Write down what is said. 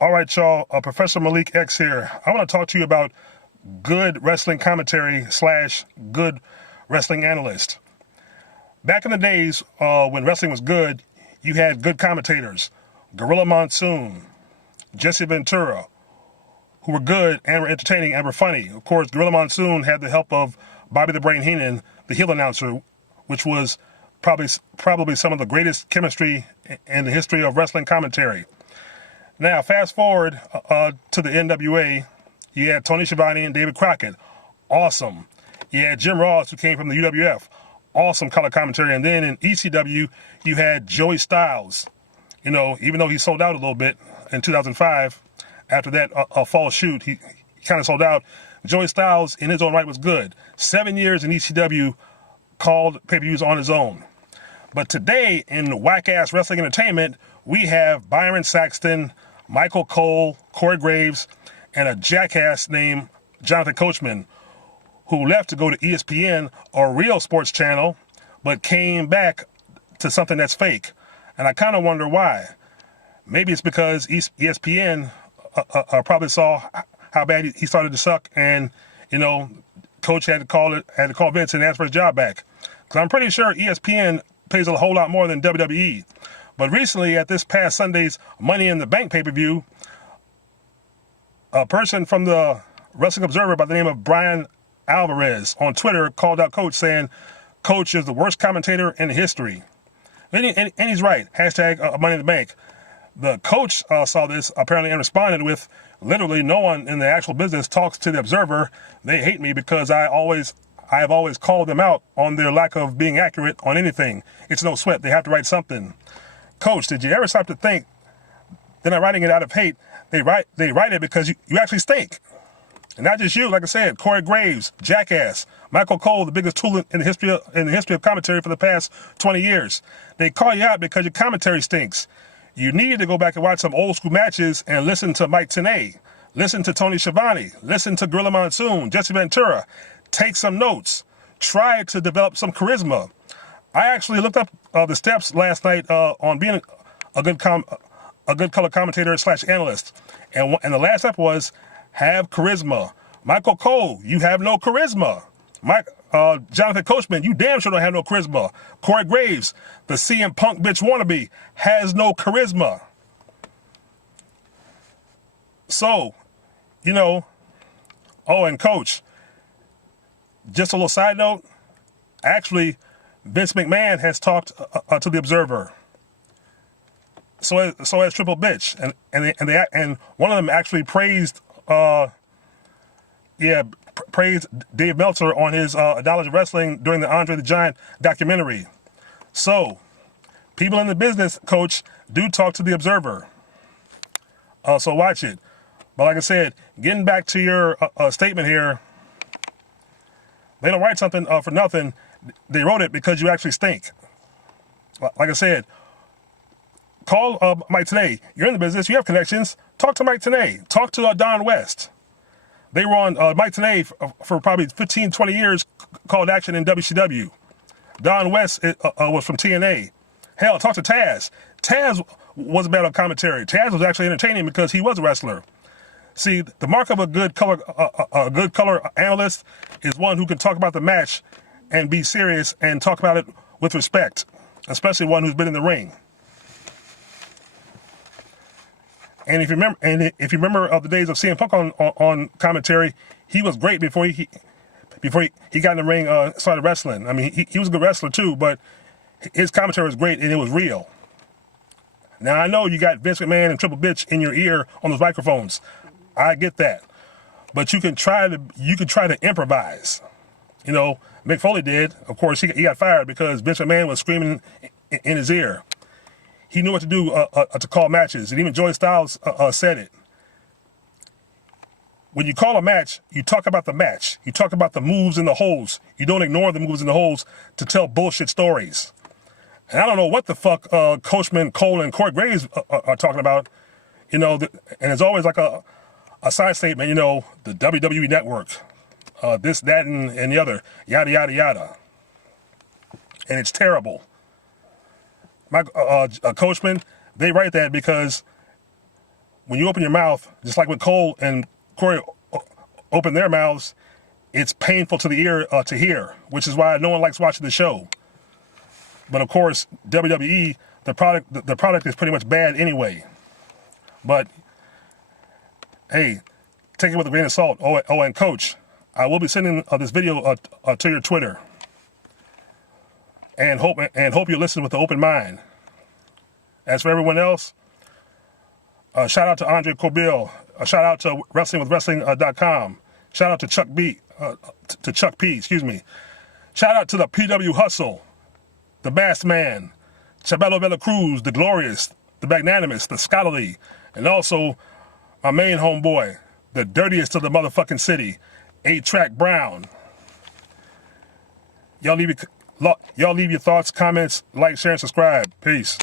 All right, y'all. Professor Malik X here. I want to talk to you about good wrestling commentary / good wrestling analyst. Back in the days when wrestling was good, you had good commentators. Gorilla Monsoon, Jesse Ventura, who were good and were entertaining and were funny. Of course, Gorilla Monsoon had the help of Bobby the Brain Heenan, the heel announcer, which was probably some of the greatest chemistry in the history of wrestling commentary. Now, fast forward to the NWA, you had Tony Schiavone and David Crockett. Awesome. You had Jim Ross, who came from the UWF. Awesome color commentary. And then in ECW, you had Joey Styles. You know, even though he sold out a little bit in 2005, after that fall shoot, he kind of sold out. Joey Styles, in his own right, was good. 7 years in ECW, called pay-per-views on his own. But today, in whack-ass wrestling entertainment, we have Byron Saxton, Michael Cole, Corey Graves, and a jackass named Jonathan Coachman, who left to go to ESPN, a real sports channel, but came back to something that's fake. And I kind of wonder why. Maybe it's because ESPN probably saw how bad he started to suck, and Coach had to call Vince and ask for his job back. Because I'm pretty sure ESPN pays a whole lot more than WWE. But recently, at this past Sunday's Money in the Bank pay-per-view, a person from the Wrestling Observer by the name of Brian Alvarez on Twitter called out Coach, saying Coach is the worst commentator in history. And he's right. Hashtag Money in the Bank. The Coach saw this apparently and responded with, literally no one in the actual business talks to the Observer. They hate me because I have always called them out on their lack of being accurate on anything. It's no sweat. They have to write something. Coach, did you ever stop to think they're not writing it out of hate? They write it because you actually stink. And not just you, like I said, Corey Graves, jackass, Michael Cole, the biggest tool in the history of commentary for the past 20 years. They call you out because your commentary stinks. You need to go back and watch some old school matches and listen to Mike Tenay, listen to Tony Schiavone, listen to Gorilla Monsoon, Jesse Ventura. Take some notes. Try to develop some charisma. I actually looked up the steps last night on being a good color commentator / analyst, and the last step was have charisma. Michael Cole, you have no charisma. Jonathan Coachman, you damn sure don't have no charisma. Corey Graves, the CM Punk bitch wannabe, has no charisma. So, and Coach, just a little side note, actually, Vince McMahon has talked to the Observer. So has Triple Bitch, and one of them actually praised praised Dave Meltzer on his knowledge of wrestling during the Andre the Giant documentary. So, people in the business, Coach, do talk to the Observer. So watch it. But like I said, getting back to your statement here, they don't write something for nothing. They wrote it because you actually stink. Like I said, call Mike Tenay. You're in the business. You have connections. Talk to Mike Tenay. Talk to Don West. They were on Mike Tenay for probably 15, 20 years, called action in WCW. Don West was from TNA. Hell, talk to Taz. Taz wasn't bad on commentary. Taz was actually entertaining because he was a wrestler. See, the mark of a good color analyst is one who can talk about the match and be serious and talk about it with respect, especially one who's been in the ring. And if you remember of the days of CM Punk on commentary, he was great before he got in the ring, started wrestling. I mean, he was a good wrestler too, but his commentary was great and it was real. Now I know you got Vince McMahon and Triple Bitch in your ear on those microphones. I get that, but you can try to improvise. Mick Foley did. Of course, he got fired because Vince McMahon was screaming in his ear. He knew what to do to call matches, and even Joey Styles said it. When you call a match, you talk about the match. You talk about the moves and the holds. You don't ignore the moves and the holds to tell bullshit stories. And I don't know what the fuck Coachman, Cole, and Corey Graves are talking about. And it's always like a side statement, the WWE Network, this, that, and the other, yada, yada, yada. And it's terrible. Coachman, they write that because when you open your mouth, just like when Cole and Corey open their mouths, it's painful to the ear to hear, which is why no one likes watching the show. But of course, WWE, the product is pretty much bad anyway. But hey, take it with a grain of salt. Oh, and Coach, I will be sending this video to your Twitter, and hope you listen with an open mind. As for everyone else, shout out to Andre Cobil. Shout out to WrestlingWithWrestling.com. Shout out to Chuck P. Shout out to the PW Hustle, the Bass Man, Chabelo Vela Cruz, the Glorious, the Magnanimous, the Scholarly, and also my main homeboy, the dirtiest of the motherfucking city, 8-Track Brown. Y'all leave your thoughts, comments, like, share, and subscribe. Peace.